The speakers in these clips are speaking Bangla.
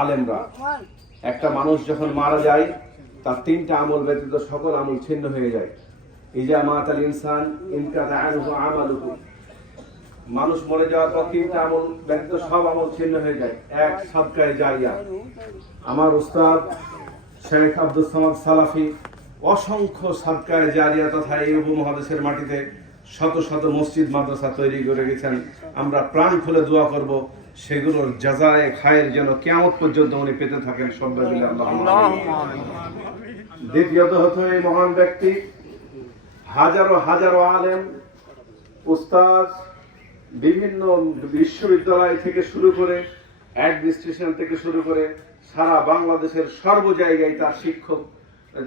আলেমরা। একটা মানুষ যখন মারা যায়, তার তিনটা আমল ব্যতীত সকল আমল ছিন্ন হয়ে যায়। ইজা মাতাল ইনসান ইনকাতা আমালুহু। মানুষ মরে যাওয়ার পর তিনটা আমল ব্যতীত সব আমল ছিন্ন হয়ে যায়। এক সাদকায় জারিয়া। আমার উস্তাদ শেখ আব্দুল সালাফি অসংখ্য সাদকায় জারিয়া তথা এই উপমহাদেশের মাটিতে শত শত মসজিদ মাদ্রাসা তৈরি করে গেছেন। আমরা প্রাণ খুলে দোয়া করব সেগুলোর জাজায় খায়ের যেন কেমন পর্যন্ত উনি পেতে থাকেন সব মিলে দ্বিতীয়ত হতো এই মহান ব্যক্তি হাজারো হাজারো আলেম উস্তাদ বিভিন্ন বিশ্ববিদ্যালয় থেকে শুরু করে অ্যাডমিনিস্ট্রেশন থেকে শুরু করে সারা বাংলাদেশের সর্ব জায়গায় তার শিক্ষক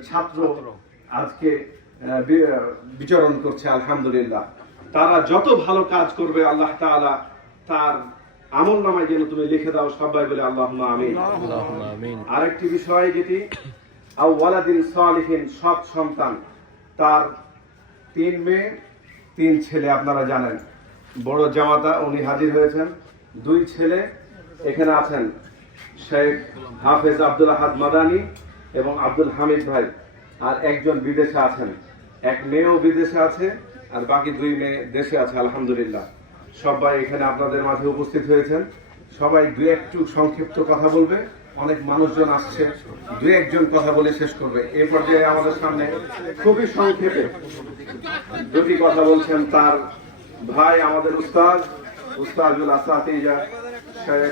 ছাত্র। আজকে বিচরণ করছে আলহামদুলিল্লাহ। তারা যত ভালো কাজ করবে আল্লাহ তাআলা তার আমল নামায় যেন তুমি লিখে দাও সবাই বলে আল্লাহ আমিন। আরেকটি বিষয় যেটি আও ওয়ালাদিন সালিহিন সৎ সন্তান। তার তিন মেয়ে তিন ছেলে আপনারা জানেন। বড় জামাতা উনি হাজির হয়েছেন। দুই ছেলে এখানে আছেন শেখ হাফেজ আব্দুল আহাদ মাদানি এবং আব্দুল হামিদ ভাই। আর একজন বিদেশে আছেন। এক মেয়েও বিদেশে আছে আর বাকি দুই মেয়ে দেশে আছে, আলহামদুলিল্লাহ। সবাই এখানে আপনাদের মাঝে উপস্থিত হয়েছেন। সবাই দু একটু সংক্ষিপ্ত কথা বলবে। অনেক মানুষজন আসছে, দু একজন কথা বলে শেষ করবে। এই পর্যায়ে আমাদের সামনে খুবই সংক্ষেপে দুটি কথা বলছেন তার ভাই, আমাদের উস্তাদ, উস্তাদুল শেখ